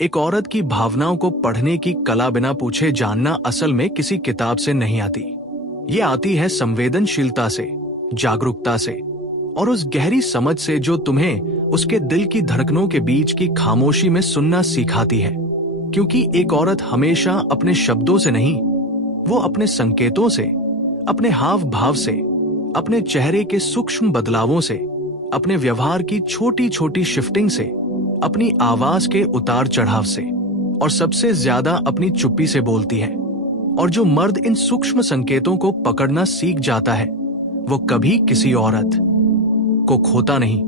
एक औरत की भावनाओं को पढ़ने की कला बिना पूछे जानना असल में किसी किताब से नहीं आती। ये आती है संवेदनशीलता से, जागरूकता से और उस गहरी समझ से जो तुम्हें उसके दिल की धड़कनों के बीच की खामोशी में सुनना सिखाती है। क्योंकि एक औरत हमेशा अपने शब्दों से नहीं, वो अपने संकेतों से, अपने हाव भाव से, अपने चेहरे के सूक्ष्म बदलावों से, अपने व्यवहार की छोटी छोटी शिफ्टिंग से, अपनी आवाज के उतार चढ़ाव से और सबसे ज्यादा अपनी चुप्पी से बोलती है। और जो मर्द इन सूक्ष्म संकेतों को पकड़ना सीख जाता है वो कभी किसी औरत को खोता नहीं,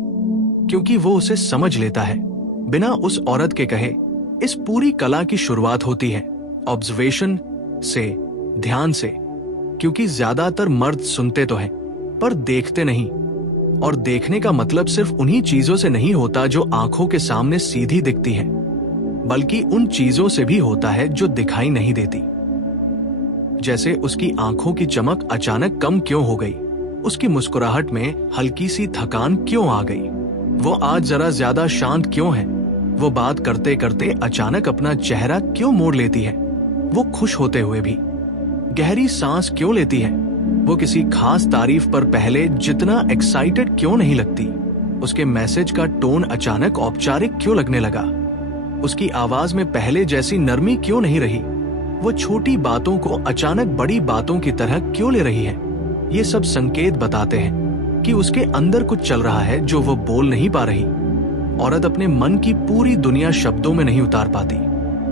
क्योंकि वो उसे समझ लेता है बिना उस औरत के कहे। इस पूरी कला की शुरुआत होती है ऑब्जर्वेशन से, ध्यान से, क्योंकि ज्यादातर मर्द सुनते तो हैं पर देखते नहीं। और देखने का मतलब सिर्फ उन्हीं चीजों से नहीं होता जो आंखों के सामने सीधी दिखती है, बल्कि उन चीजों से भी होता है जो दिखाई नहीं देती। जैसे उसकी आंखों की चमक अचानक कम क्यों हो गई, उसकी मुस्कुराहट में हल्की सी थकान क्यों आ गई, वो आज जरा ज्यादा शांत क्यों है, वो बात करते करते अचानक अपना चेहरा क्यों मोड़ लेती है, वो खुश होते हुए भी गहरी सांस क्यों लेती है, वो किसी खास तारीफ पर पहले जितना एक्साइटेड क्यों नहीं लगती, उसके मैसेज का टोन अचानक औपचारिक क्यों लगने लगा, उसकी आवाज में पहले जैसी नरमी क्यों नहीं रही, वो छोटी बातों को अचानक बड़ी बातों की तरह क्यों ले रही है। ये सब संकेत बताते हैं कि उसके अंदर कुछ चल रहा है जो वो बोल नहीं पा रही। औरत अपने मन की पूरी दुनिया शब्दों में नहीं उतार पाती,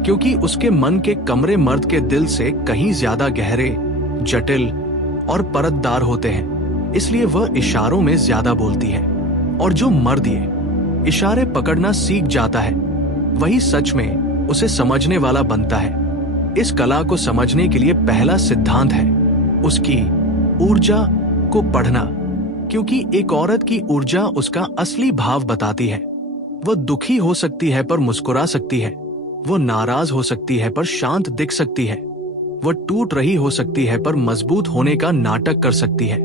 क्योंकि उसके मन के कमरे मर्द के दिल से कहीं ज्यादा गहरे, जटिल और परतदार होते हैं। इसलिए वह इशारों में ज्यादा बोलती है। और जो मर्द ये इशारे पकड़ना सीख जाता है वही सच में उसे समझने वाला बनता है। इस कला को समझने के लिए पहला सिद्धांत है उसकी ऊर्जा को पढ़ना, क्योंकि एक औरत की ऊर्जा उसका असली भाव बताती है। वह दुखी हो सकती है पर मुस्कुरा सकती है, वो नाराज हो सकती है पर शांत दिख सकती है, वह टूट रही हो सकती है पर मजबूत होने का नाटक कर सकती है।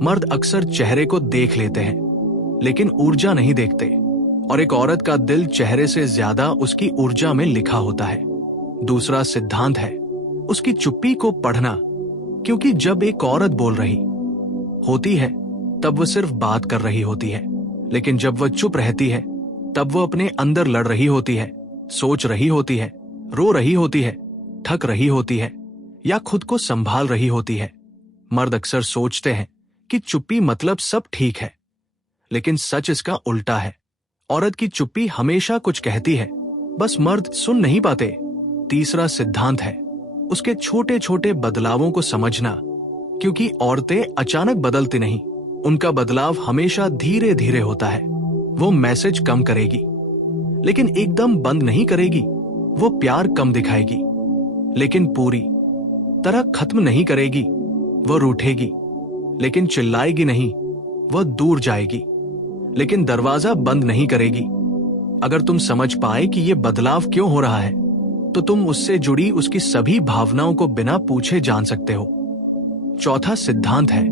मर्द अक्सर चेहरे को देख लेते हैं लेकिन ऊर्जा नहीं देखते, और एक औरत का दिल चेहरे से ज्यादा उसकी ऊर्जा में लिखा होता है। दूसरा सिद्धांत है उसकी चुप्पी को पढ़ना, क्योंकि जब एक औरत बोल रही होती है तब वह सिर्फ बात कर रही होती है, लेकिन जब वह चुप रहती है तब वह अपने अंदर लड़ रही होती है, सोच रही होती है, रो रही होती है, थक रही होती है या खुद को संभाल रही होती है। मर्द अक्सर सोचते हैं कि चुप्पी मतलब सब ठीक है, लेकिन सच इसका उल्टा है। औरत की चुप्पी हमेशा कुछ कहती है, बस मर्द सुन नहीं पाते। तीसरा सिद्धांत है उसके छोटे छोटे बदलावों को समझना, क्योंकि औरतें अचानक बदलती नहीं, उनका बदलाव हमेशा धीरे धीरे होता है। वो मैसेज कम करेगी लेकिन एकदम बंद नहीं करेगी, वो प्यार कम दिखाएगी लेकिन पूरी तरह खत्म नहीं करेगी, वो रूठेगी लेकिन चिल्लाएगी नहीं, वह दूर जाएगी लेकिन दरवाजा बंद नहीं करेगी। अगर तुम समझ पाए कि यह बदलाव क्यों हो रहा है तो तुम उससे जुड़ी उसकी सभी भावनाओं को बिना पूछे जान सकते हो। चौथा सिद्धांत है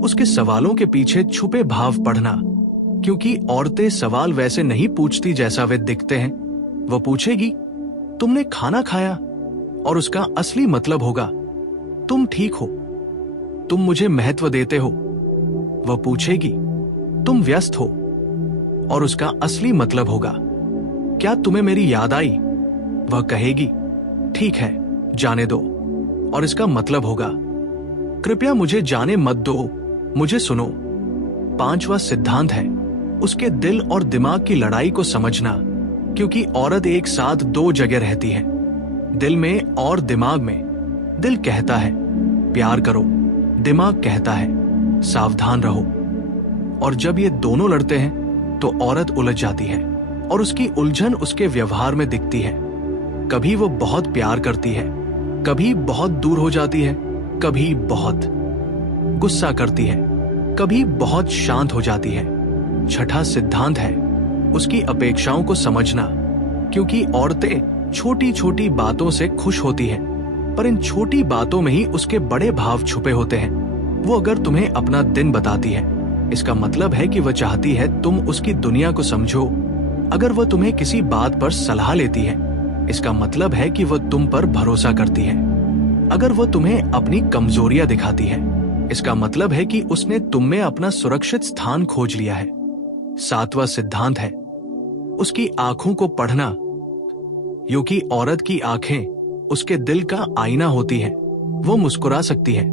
उसके सवालों के पीछे छुपे भाव पढ़ना, क्योंकि औरतें सवाल वैसे नहीं पूछती जैसा वे दिखते हैं। वह पूछेगी तुमने खाना खाया, और उसका असली मतलब होगा तुम ठीक हो, तुम मुझे महत्व देते हो। वह पूछेगी तुम व्यस्त हो, और उसका असली मतलब होगा क्या तुम्हें मेरी याद आई। वह कहेगी ठीक है जाने दो, और इसका मतलब होगा कृपया मुझे जाने मत दो, मुझे सुनो। पांचवा सिद्धांत है उसके दिल और दिमाग की लड़ाई को समझना, क्योंकि औरत एक साथ दो जगह रहती है, दिल में और दिमाग में। दिल कहता है प्यार करो, दिमाग कहता है सावधान रहो, और जब ये दोनों लड़ते हैं तो औरत उलझ जाती है, और उसकी उलझन उसके व्यवहार में दिखती है। कभी वो बहुत प्यार करती है, कभी बहुत दूर हो जाती है, कभी बहुत गुस्सा करती है, कभी बहुत शांत हो जाती है। छठा सिद्धांत है उसकी अपेक्षाओं को समझना, क्योंकि औरतें छोटी छोटी बातों से खुश होती है, पर इन छोटी बातों में ही उसके बड़े भाव छुपे होते हैं। वो अगर तुम्हें अपना दिन बताती है, इसका मतलब है कि वह चाहती है तुम उसकी दुनिया को समझो। अगर वह तुम्हें किसी बात पर सलाह लेती है, इसका मतलब है कि वह तुम पर भरोसा करती है। अगर वह तुम्हें अपनी कमजोरियां दिखाती है, इसका मतलब है कि उसने तुम में अपना सुरक्षित स्थान खोज लिया है। 7वां सिद्धांत है उसकी आंखों को पढ़ना, क्योंकि औरत की आंखें उसके दिल का आईना होती हैं। वो मुस्कुरा सकती है,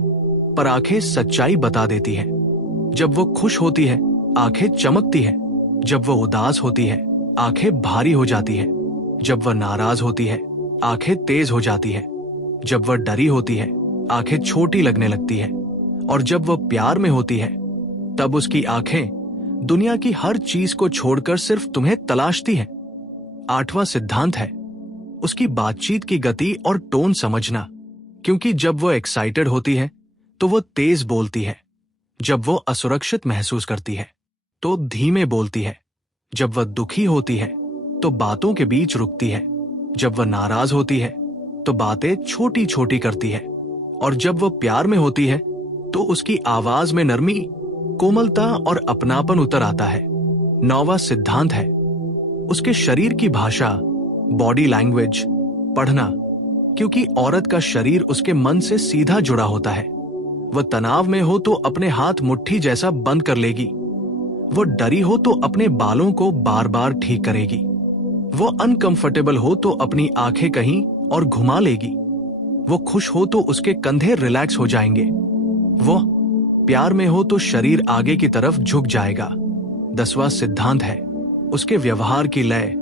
पर आंखें सच्चाई बता देती हैं। जब वो खुश होती है, आंखें चमकती है। जब वो उदास होती है, आंखें भारी हो जाती है। जब वह नाराज होती है, आंखें तेज हो जाती है। जब वह डरी होती है, आंखें छोटी लगने लगती है। और जब वह प्यार में होती है, तब उसकी आंखें दुनिया की हर चीज को छोड़कर सिर्फ तुम्हें तलाशती हैं। 8वां सिद्धांत है उसकी बातचीत की गति और टोन समझना, क्योंकि जब वो एक्साइटेड होती है तो वो तेज बोलती है। जब वो असुरक्षित महसूस करती है तो धीमे बोलती है। जब वह दुखी होती है तो बातों के बीच रुकती है। जब वह नाराज होती है तो बातें छोटी छोटी करती है। और जब वह प्यार में होती है तो उसकी आवाज में नरमी, कोमलता और अपनापन उतर आता है। 9वां सिद्धांत है उसके शरीर की भाषा, बॉडी लैंग्वेज पढ़ना, क्योंकि औरत का शरीर उसके मन से सीधा जुड़ा होता है। वह तनाव में हो तो अपने हाथ मुट्ठी जैसा बंद कर लेगी। वो डरी हो तो अपने बालों को बार बार ठीक करेगी। वो अनकंफर्टेबल हो तो अपनी आंखें कहीं और घुमा लेगी। वो खुश हो तो उसके कंधे रिलैक्स हो जाएंगे। वो प्यार में हो तो शरीर आगे की तरफ झुक जाएगा। 10वां सिद्धांत है उसके व्यवहार की लय,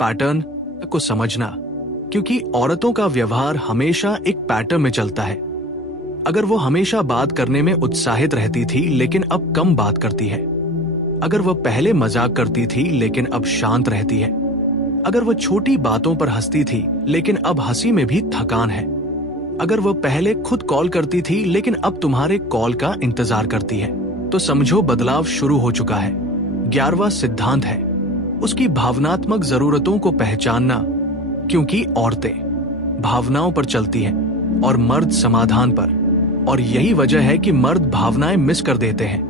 पैटर्न को समझना, क्योंकि औरतों का व्यवहार हमेशा एक पैटर्न में चलता है। अगर वो हमेशा बात करने में उत्साहित रहती थी लेकिन अब कम बात करती है, अगर वह पहले मजाक करती थी लेकिन अब शांत रहती है, अगर वह छोटी बातों पर हंसती थी लेकिन अब हंसी में भी थकान है, अगर वह पहले खुद कॉल करती थी लेकिन अब तुम्हारे कॉल का इंतजार करती है, तो समझो बदलाव शुरू हो चुका है। 11वां सिद्धांत है उसकी भावनात्मक जरूरतों को पहचानना, क्योंकि औरतें भावनाओं पर चलती हैं और मर्द समाधान पर। और यही वजह है कि मर्द भावनाएं मिस कर देते हैं।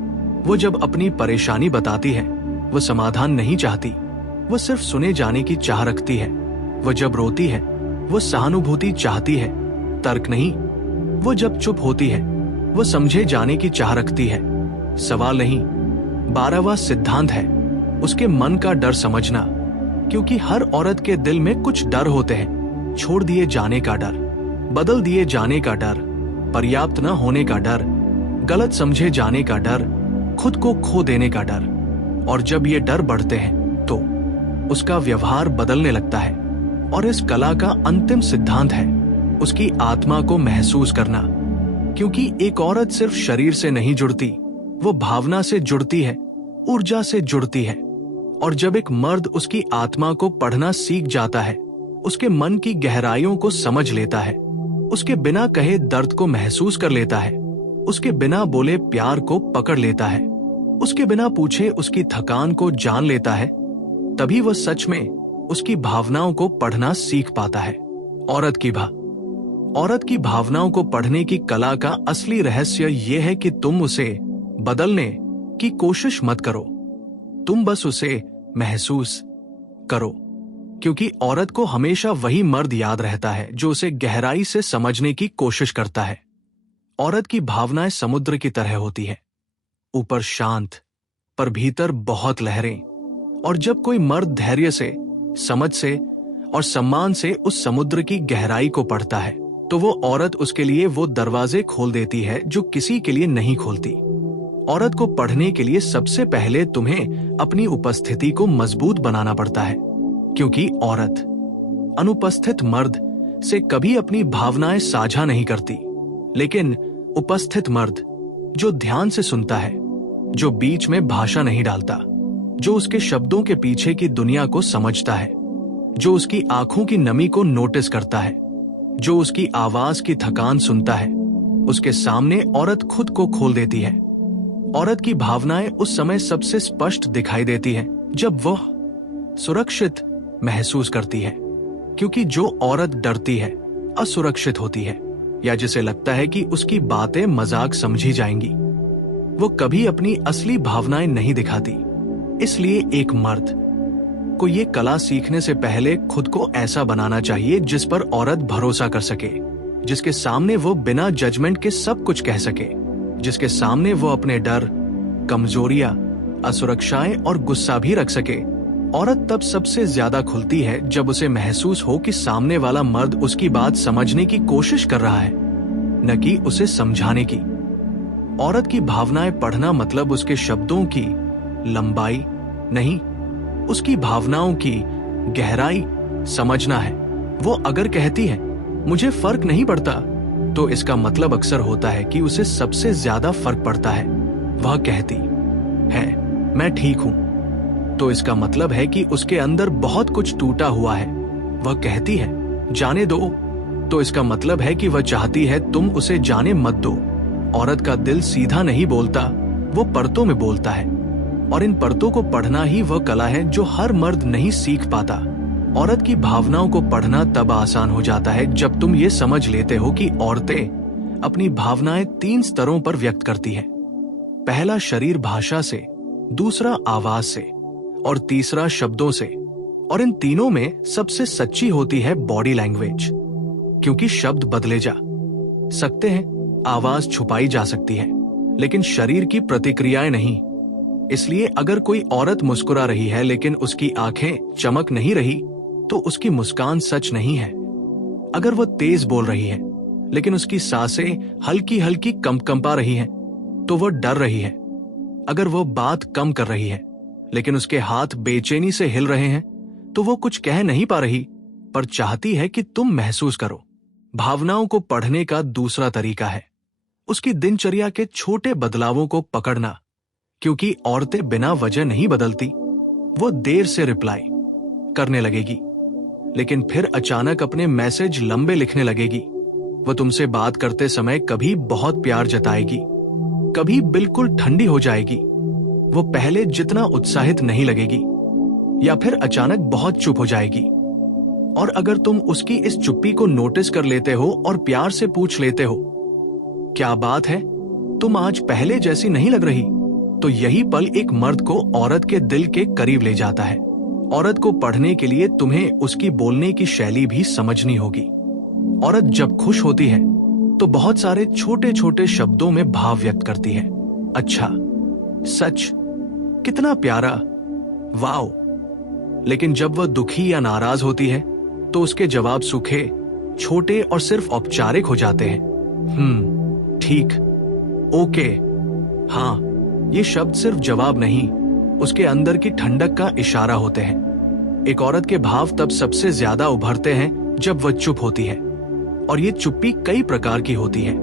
वो जब अपनी परेशानी बताती है, वो समाधान नहीं चाहती, वो सिर्फ सुने जाने की चाह रखती है। वो जब रोती है, वो सहानुभूति चाहती है, तर्क नहीं। वो जब चुप होती है, वो समझे जाने की चाह रखती है, सवाल नहीं। 12वां सिद्धांत है उसके मन का डर समझना, क्योंकि हर औरत के दिल में कुछ डर होते हैं। छोड़ दिए जाने का डर, बदल दिए जाने का डर, पर्याप्त न होने का डर, गलत समझे जाने का डर, खुद को खो देने का डर। और जब ये डर बढ़ते हैं तो उसका व्यवहार बदलने लगता है। और इस कला का अंतिम सिद्धांत है उसकी आत्मा को महसूस करना, क्योंकि एक औरत सिर्फ शरीर से नहीं जुड़ती, वो भावना से जुड़ती है, ऊर्जा से जुड़ती है। और जब एक मर्द उसकी आत्मा को पढ़ना सीख जाता है, उसके मन की गहराइयों को समझ लेता है, उसके बिना कहे दर्द को महसूस कर लेता है, उसके बिना बोले प्यार को पकड़ लेता है, उसके बिना पूछे उसकी थकान को जान लेता है, तभी वह सच में उसकी भावनाओं को पढ़ना सीख पाता है। औरत की भावनाओं को पढ़ने की कला का असली रहस्य यह है कि तुम उसे बदलने की कोशिश मत करो, तुम बस उसे महसूस करो, क्योंकि औरत को हमेशा वही मर्द याद रहता है जो उसे गहराई से समझने की कोशिश करता है। औरत की भावनाएं समुद्र की तरह होती है, ऊपर शांत पर भीतर बहुत लहरें। और जब कोई मर्द धैर्य से, समझ से और सम्मान से उस समुद्र की गहराई को पढ़ता है, तो वो औरत उसके लिए वो दरवाजे खोल देती है जो किसी के लिए नहीं खोलती। औरत को पढ़ने के लिए सबसे पहले तुम्हें अपनी उपस्थिति को मजबूत बनाना पड़ता है, क्योंकि औरत अनुपस्थित मर्द से कभी अपनी भावनाएं साझा नहीं करती, लेकिन उपस्थित मर्द जो ध्यान से सुनता है, जो बीच में भाषा नहीं डालता, जो उसके शब्दों के पीछे की दुनिया को समझता है, जो उसकी आंखों की नमी को नोटिस करता है, जो उसकी आवाज की थकान सुनता है, उसके सामने औरत खुद को खोल देती है। औरत की भावनाएं उस समय सबसे स्पष्ट दिखाई देती हैं जब वह सुरक्षित महसूस करती है, क्योंकि जो औरत डरती है, असुरक्षित होती है, या जिसे लगता है कि उसकी बातें मजाक समझी जाएंगी, वो कभी अपनी असली भावनाएं नहीं दिखाती। इसलिए एक मर्द को ये कला सीखने से पहले खुद को ऐसा बनाना चाहिए जिस पर औरत भरोसा कर सके, जिसके सामने वो बिना जजमेंट के सब कुछ कह सके, जिसके सामने वो अपने डर, कमजोरियां, असुरक्षाएं और गुस्सा भी रख सके। औरत तब सबसे ज्यादा खुलती है जब उसे महसूस हो कि सामने वाला मर्द उसकी बात समझने की कोशिश कर रहा है, न कि उसे समझाने की। औरत की भावनाएं पढ़ना मतलब उसके शब्दों की लंबाई नहीं, उसकी भावनाओं की गहराई समझना है। वो अगर कहती है मुझे फर्क नहीं पड़ता, तो इसका मतलब अक्सर होता है कि उसे सबसे ज्यादा फर्क पड़ता है। वह कहती है मैं ठीक हूं, तो इसका मतलब है कि उसके अंदर बहुत कुछ टूटा हुआ है। वह कहती है जाने दो, तो इसका मतलब है कि वह चाहती है तुम उसे जाने मत दो। औरत का दिल सीधा नहीं बोलता, वो परतों में बोलता है, और इन परतों को पढ़ना ही वह कला है जो हर मर्द नहीं सीख पाता। औरत की भावनाओं को पढ़ना तब आसान हो जाता है जब तुम ये समझ लेते हो कि औरतें अपनी भावनाएं 3 स्तरों पर व्यक्त करती हैं। पहला शरीर भाषा से, दूसरा आवाज से, और तीसरा शब्दों से। और इन तीनों में सबसे सच्ची होती है बॉडी लैंग्वेज, क्योंकि शब्द बदले जा सकते हैं, आवाज छुपाई जा सकती है, लेकिन शरीर की प्रतिक्रियाएं नहीं। इसलिए अगर कोई औरत मुस्कुरा रही है लेकिन उसकी आंखें चमक नहीं रही, तो उसकी मुस्कान सच नहीं है। अगर वह तेज बोल रही है लेकिन उसकी सांसें हल्की हल्की कंपा रही हैं, तो वह डर रही है। अगर वह बात कम कर रही है लेकिन उसके हाथ बेचैनी से हिल रहे हैं, तो वो कुछ कह नहीं पा रही, पर चाहती है कि तुम महसूस करो। भावनाओं को पढ़ने का दूसरा तरीका है उसकी दिनचर्या के छोटे बदलावों को पकड़ना, क्योंकि औरतें बिना वजह नहीं बदलती। वो देर से रिप्लाई करने लगेगी, लेकिन फिर अचानक अपने मैसेज लंबे लिखने लगेगी। वो तुमसे बात करते समय कभी बहुत प्यार जताएगी, कभी बिल्कुल ठंडी हो जाएगी। वो पहले जितना उत्साहित नहीं लगेगी, या फिर अचानक बहुत चुप हो जाएगी। और अगर तुम उसकी इस चुप्पी को नोटिस कर लेते हो और प्यार से पूछ लेते हो क्या बात है, तुम आज पहले जैसी नहीं लग रही, तो यही पल एक मर्द को औरत के दिल के करीब ले जाता है। औरत को पढ़ने के लिए तुम्हें उसकी बोलने की शैली भी समझनी होगी। औरत जब खुश होती है तो बहुत सारे छोटे छोटे शब्दों में भाव व्यक्त करती है। अच्छा, सच, कितना प्यारा, वाओ। लेकिन जब वह दुखी या नाराज होती है तो उसके जवाब सूखे, छोटे और सिर्फ औपचारिक हो जाते हैं। ठीक, ओके, हाँ। ये शब्द सिर्फ जवाब नहीं, उसके अंदर की ठंडक का इशारा होते हैं। एक औरत के भाव तब सबसे ज्यादा उभरते हैं जब वह चुप होती है, और ये चुप्पी कई प्रकार की होती है।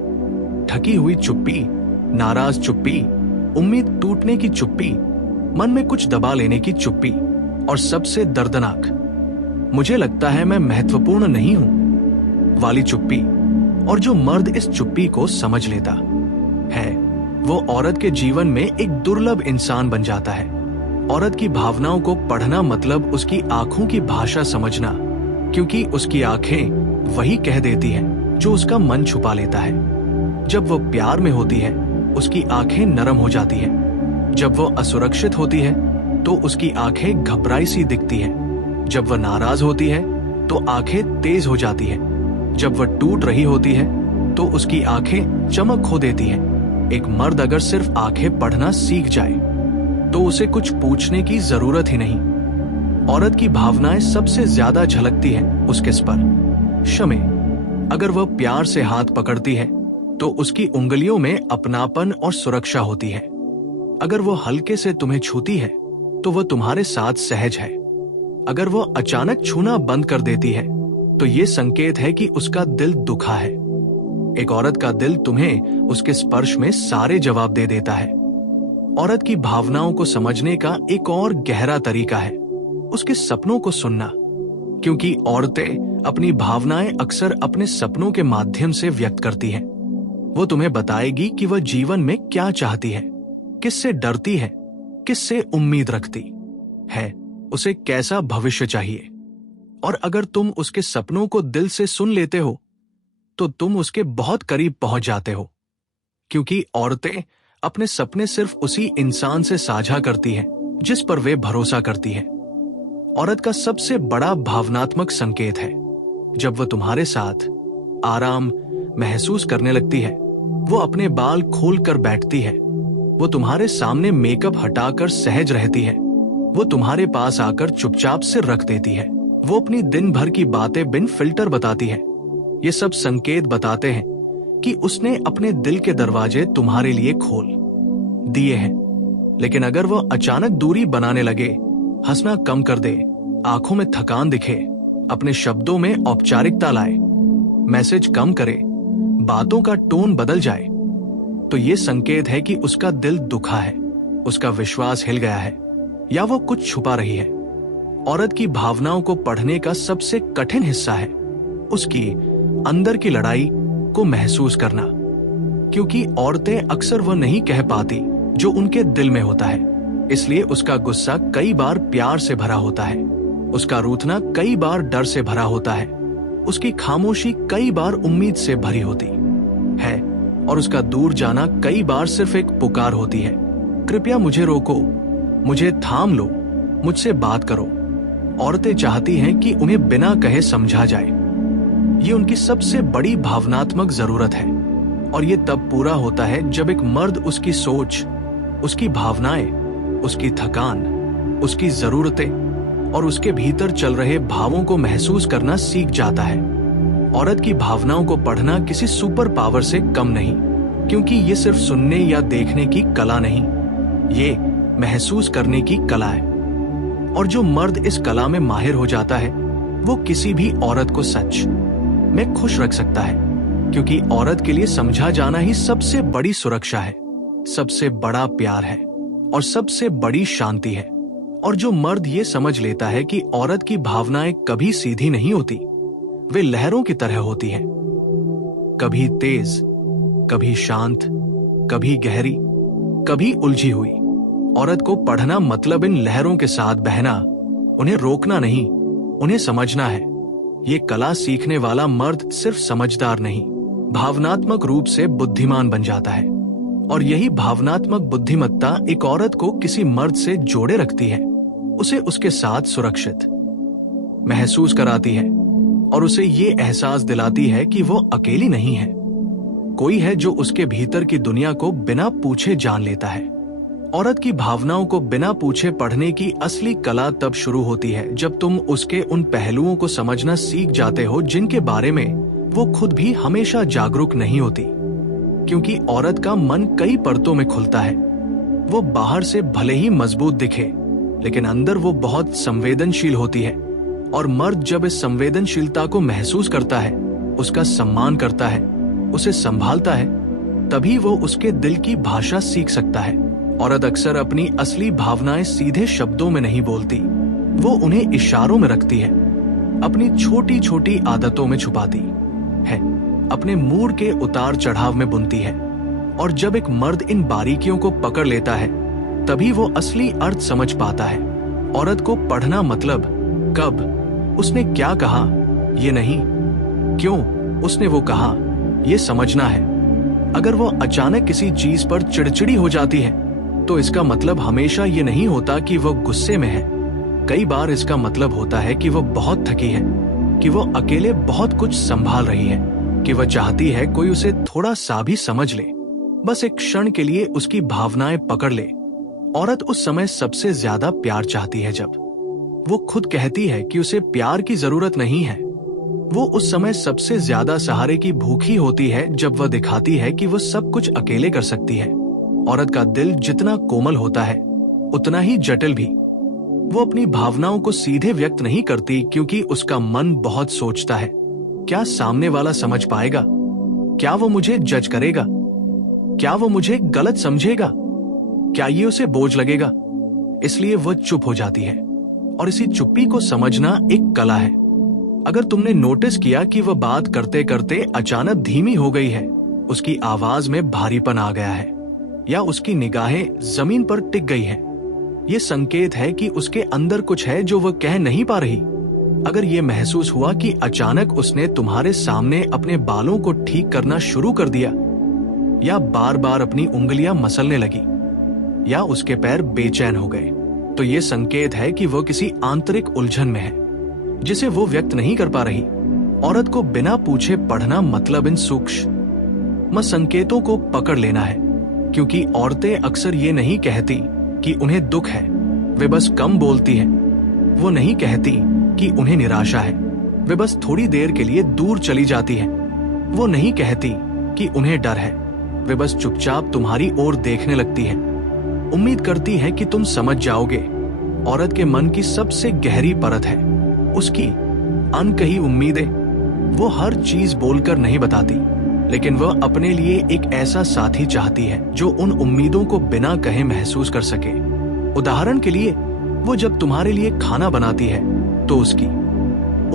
थकी हुई चुप्पी, नाराज चुप्पी, उम्मीद टूटने की चुप्पी, मन में कुछ दबा लेने की चुप्पी, और सबसे दर्दनाक, मुझे लगता है मैं महत्वपूर्ण नहीं हूं वाली चुप्पी। और जो मर्द इस चुप्पी को समझ लेता है, वो औरत के जीवन में एक दुर्लभ इंसान बन जाता है। औरत की भावनाओं को पढ़ना मतलब उसकी आंखों की भाषा समझना, क्योंकि उसकी आंखें वही कह देती हैं जो उसका मन छुपा लेता है। जब वो प्यार में होती है, उसकी आंखें नरम हो जाती हैं। जब वो असुरक्षित होती है, तो उसकी आंखें घबराई सी दिखती हैं। जब वह नाराज होती है, तो आंखें तेज हो जाती हैं। जब वह टूट रही होती है, तो उसकी आंखें चमक खो देती हैं। एक मर्द अगर सिर्फ आंखें पढ़ना सीख जाए, तो उसे कुछ पूछने की जरूरत ही नहीं। औरत की भावनाएं सबसे ज्यादा झलकती हैं उसके स्पर, शमे। अगर वह प्यार से हाथ पकड़ती है, तो उसकी उंगलियों में अपनापन और सुरक्षा होती है। अगर वो हल्के से तुम्हें छूती है, तो वह तुम्हारे साथ सहज है। अगर वो अचानक छूना बंद कर देती है, तो ये संकेत है कि उसका दिल दुखा है। एक औरत का दिल तुम्हें उसके स्पर्श में सारे जवाब दे देता है। औरत की भावनाओं को समझने का एक और गहरा तरीका है उसके सपनों को सुनना, क्योंकि औरतें अपनी भावनाएं अक्सर अपने सपनों के माध्यम से व्यक्त करती हैं। वो तुम्हें बताएगी कि वह जीवन में क्या चाहती है, किससे डरती है, किससे उम्मीद रखती है, उसे कैसा भविष्य चाहिए। और अगर तुम उसके सपनों को दिल से सुन लेते हो, तो तुम उसके बहुत करीब पहुंच जाते हो, क्योंकि औरतें अपने सपने सिर्फ उसी इंसान से साझा करती हैं जिस पर वे भरोसा करती हैं। औरत का सबसे बड़ा भावनात्मक संकेत है। जब वह तुम्हारे साथ आराम महसूस करने लगती है, वो अपने बाल खोल कर बैठती है, वो तुम्हारे सामने मेकअप हटाकर सहज रहती है, वो तुम्हारे पास आकर चुपचाप से रख देती है, वो अपनी दिन भर की बातें बिन फिल्टर बताती है। ये सब संकेत बताते हैं कि उसने अपने दिल के दरवाजे तुम्हारे लिए खोल दिए हैं। लेकिन अगर वो अचानक दूरी बनाने लगे, हंसना कम कर दे, आंखों में थकान दिखे, अपने शब्दों में औपचारिकता लाए, मैसेज कम करे, बातों का टोन बदल जाए, तो ये संकेत है कि उसका दिल दुखा है, उसका विश्वास हिल गया है, या वो कुछ छुपा रही है। औरत की भावनाओं को पढ़ने का सबसे कठिन हिस्सा है उसकी अंदर की लड़ाई को महसूस करना, क्योंकि औरतें अक्सर वह नहीं कह पाती जो उनके दिल में होता है। इसलिए उसका गुस्सा कई बार प्यार से भरा होता है, उसका रूठना कई बार डर से भरा होता है, उसकी खामोशी कई बार उम्मीद से भरी होती है, और उसका दूर जाना कई बार सिर्फ एक पुकार होती है, कृपया मुझे रोको, मुझे थाम लो, मुझसे बात करो। औरतें चाहती हैं कि उन्हें बिना कहे समझा जाए। ये उनकी सबसे बड़ी भावनात्मक जरूरत है, और ये तब पूरा होता है जब एक मर्द उसकी सोच, उसकी भावनाएं, उसकी थकान, उसकी जरूरतें और उसके भीतर चल रहे भावों को महसूस करना सीख जाता है। औरत की भावनाओं को पढ़ना किसी सुपर पावर से कम नहीं, क्योंकि ये सिर्फ सुनने या देखने की कला नहीं, ये महसूस करने की कला है। और जो मर्द इस कला में माहिर हो जाता है, वो किसी भी औरत को सच में खुश रख सकता है, क्योंकि औरत के लिए समझा जाना ही सबसे बड़ी सुरक्षा है, सबसे बड़ा प्यार है और सबसे बड़ी शांति है। और जो मर्द ये समझ लेता है कि औरत की भावनाएं कभी सीधी नहीं होती, वे लहरों की तरह होती हैं, कभी तेज, कभी शांत, कभी गहरी, कभी उलझी हुई। औरत को पढ़ना मतलब इन लहरों के साथ बहना, उन्हें रोकना नहीं, उन्हें समझना है। ये कला सीखने वाला मर्द सिर्फ समझदार नहीं, भावनात्मक रूप से बुद्धिमान बन जाता है। और यही भावनात्मक बुद्धिमत्ता एक औरत को किसी मर्द से जोड़े रखती है, उसे उसके साथ सुरक्षित महसूस कराती है, और उसे ये एहसास दिलाती है कि वो अकेली नहीं है, कोई है जो उसके भीतर की दुनिया को बिना पूछे जान लेता है। औरत की भावनाओं को बिना पूछे पढ़ने की असली कला तब शुरू होती है जब तुम उसके उन पहलुओं को समझना सीख जाते हो जिनके बारे में वो खुद भी हमेशा जागरूक नहीं होती। क्योंकि औरत का मन कई परतों में खुलता है, वो बाहर से भले ही मजबूत दिखे, लेकिन अंदर वो बहुत संवेदनशील होती है। और मर्द जब इस संवेदनशीलता को महसूस करता है, उसका सम्मान करता है, उसे संभालता है, तभी वो उसके दिल की भाषा सीख सकता है। औरत अक्सर अपनी असली भावनाएं सीधे शब्दों में नहीं बोलती, वो उन्हें इशारों में रखती है, अपनी छोटी छोटी आदतों में छुपाती है, अपने मूड के उतार चढ़ाव में बुनती है। और जब एक मर्द इन बारीकियों को पकड़ लेता है, तभी वो असली अर्थ समझ पाता है। औरत को पढ़ना मतलब कब उसने क्या कहा ये नहीं, क्यों उसने वो कहा ये समझना है। अगर वो अचानक किसी चीज पर चिड़चिड़ी हो जाती है, तो इसका मतलब हमेशा ये नहीं होता कि वो गुस्से में है। कई बार इसका मतलब होता है कि वो बहुत थकी है, कि वो अकेले बहुत कुछ संभाल रही है, कि वह चाहती है कोई उसे थोड़ा सा भी समझ ले, बस एक क्षण के लिए उसकी भावनाएं पकड़ ले। औरत उस समय सबसे ज्यादा प्यार चाहती है जब वो खुद कहती है कि उसे प्यार की जरूरत नहीं है। वो उस समय सबसे ज्यादा सहारे की भूखी होती है जब वह दिखाती है कि वो सब कुछ अकेले कर सकती है। औरत का दिल जितना कोमल होता है, उतना ही जटिल भी। वो अपनी भावनाओं को सीधे व्यक्त नहीं करती, क्योंकि उसका मन बहुत सोचता है, क्या सामने वाला समझ पाएगा, क्या वो मुझे जज करेगा, क्या वो मुझे गलत समझेगा, क्या ये उसे बोझ लगेगा। इसलिए वह चुप हो जाती है, और इसी चुप्पी को समझना एक कला है। अगर तुमने नोटिस किया कि वह बात करते करते अचानक धीमी हो गई है, उसकी आवाज में भारीपन आ गया है, या उसकी निगाहें जमीन पर टिक गई है, ये संकेत है कि उसके अंदर कुछ है जो वह कह नहीं पा रही। अगर ये महसूस हुआ कि अचानक उसने तुम्हारे सामने अपने बालों को ठीक करना शुरू कर दिया, या बार बार अपनी उंगलियां मसलने लगी, या उसके पैर बेचैन हो गए, तो ये संकेत है कि वो किसी आंतरिक उलझन में है जिसे वो व्यक्त नहीं कर पा रही। औरत को बिना पूछे पढ़ना मतलब इन सूक्ष्म संकेतों को पकड़ लेना है, क्योंकि औरतें अक्सर ये नहीं कहती कि उन्हें दुख है, वे बस कम बोलती हैं। वो नहीं कहती कि उन्हें निराशा है, वे बस थोड़ी देर के लिए दूर चली जाती हैं। वो नहीं कहती कि उन्हें डर है, वे बस चुपचाप तुम्हारी ओर देखने लगती हैं, उम्मीद करती हैं कि तुम समझ जाओगे। औरत के मन की सबसे गहरी परत है उसकी अनकही उम्मीदें। वो हर चीज बोलकर नहीं बताती, लेकिन वह अपने लिए एक ऐसा साथी चाहती है जो उन उम्मीदों को बिना कहे महसूस कर सके। उदाहरण के लिए, वो जब तुम्हारे लिए खाना बनाती है तो उसकी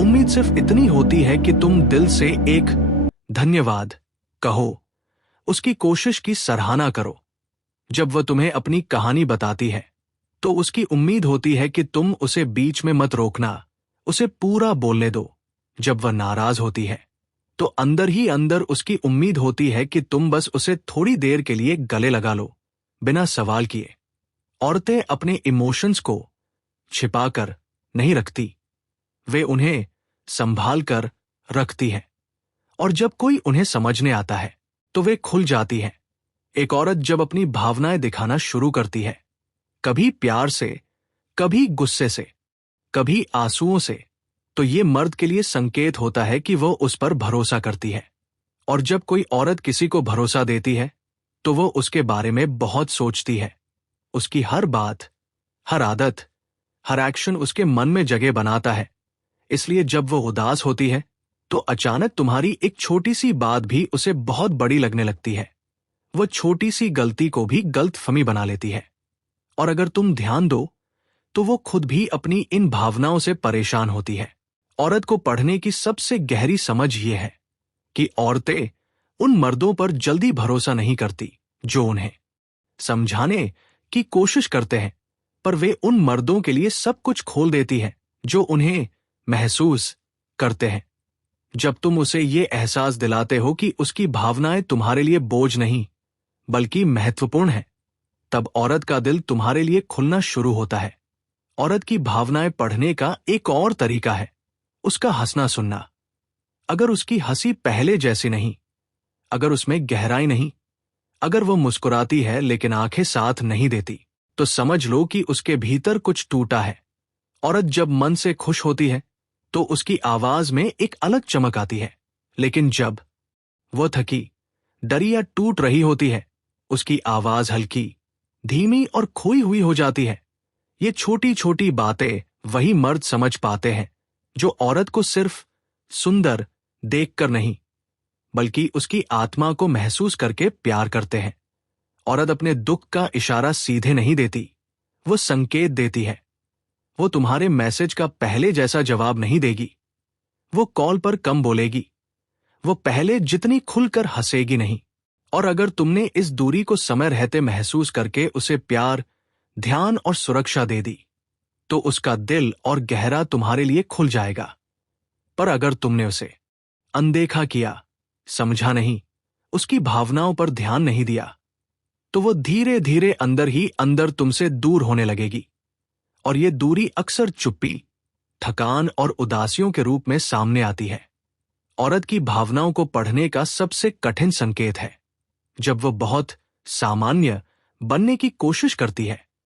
उम्मीद सिर्फ इतनी होती है कि तुम दिल से एक धन्यवाद कहो, उसकी कोशिश की सराहना करो। जब वह तुम्हें अपनी कहानी बताती है तो उसकी उम्मीद होती है कि तुम उसे बीच में मत रोकना, उसे पूरा बोलने दो। जब वह नाराज होती है तो अंदर ही अंदर उसकी उम्मीद होती है कि तुम बस उसे थोड़ी देर के लिए गले लगा लो, बिना सवाल किए। औरतें अपने इमोशंस को छिपाकर नहीं रखती, वे उन्हें संभाल कर रखती हैं। और जब कोई उन्हें समझने आता है तो वे खुल जाती हैं। एक औरत जब अपनी भावनाएं दिखाना शुरू करती है, कभी प्यार से, कभी गुस्से से, कभी आंसुओं से, तो ये मर्द के लिए संकेत होता है कि वो उस पर भरोसा करती है। और जब कोई औरत किसी को भरोसा देती है तो वो उसके बारे में बहुत सोचती है। उसकी हर बात, हर आदत, हर एक्शन उसके मन में जगह बनाता है। इसलिए जब वो उदास होती है तो अचानक तुम्हारी एक छोटी सी बात भी उसे बहुत बड़ी लगने लगती है। वो छोटी सी गलती को भी गलतफहमी बना लेती है। और अगर तुम ध्यान दो तो वो खुद भी अपनी इन भावनाओं से परेशान होती है। औरत को पढ़ने की सबसे गहरी समझ ये है कि औरतें उन मर्दों पर जल्दी भरोसा नहीं करती जो उन्हें समझाने की कोशिश करते हैं, पर वे उन मर्दों के लिए सब कुछ खोल देती है जो उन्हें महसूस करते हैं। जब तुम उसे ये एहसास दिलाते हो कि उसकी भावनाएं तुम्हारे लिए बोझ नहीं बल्कि महत्वपूर्ण है, तब औरत का दिल तुम्हारे लिए खुलना शुरू होता है। औरत की भावनाएं पढ़ने का एक और तरीका है उसका हंसना सुनना। अगर उसकी हंसी पहले जैसी नहीं, अगर उसमें गहराई नहीं, अगर वो मुस्कुराती है लेकिन आंखें साथ नहीं देती, तो समझ लो कि उसके भीतर कुछ टूटा है। औरत जब मन से खुश होती है तो उसकी आवाज में एक अलग चमक आती है, लेकिन जब वो थकी, डरी या टूट रही होती है, उसकी आवाज हल्की, धीमी और खोई हुई हो जाती है। ये छोटी छोटी बातें वही मर्द समझ पाते हैं जो औरत को सिर्फ सुंदर देखकर नहीं बल्कि उसकी आत्मा को महसूस करके प्यार करते हैं। औरत अपने दुख का इशारा सीधे नहीं देती, वो संकेत देती है। वो तुम्हारे मैसेज का पहले जैसा जवाब नहीं देगी, वो कॉल पर कम बोलेगी, वो पहले जितनी खुलकर हंसेगी नहीं। और अगर तुमने इस दूरी को समय रहते महसूस करके उसे प्यार, ध्यान और सुरक्षा दे दी, तो उसका दिल और गहरा तुम्हारे लिए खुल जाएगा। पर अगर तुमने उसे अनदेखा किया, समझा नहीं, उसकी भावनाओं पर ध्यान नहीं दिया, तो वो धीरे धीरे अंदर ही अंदर तुमसे दूर होने लगेगी। और ये दूरी अक्सर चुप्पी, थकान और उदासियों के रूप में सामने आती है। औरत की भावनाओं को पढ़ने का सबसे कठिन संकेत है जब वो बहुत सामान्य बनने की कोशिश करती है,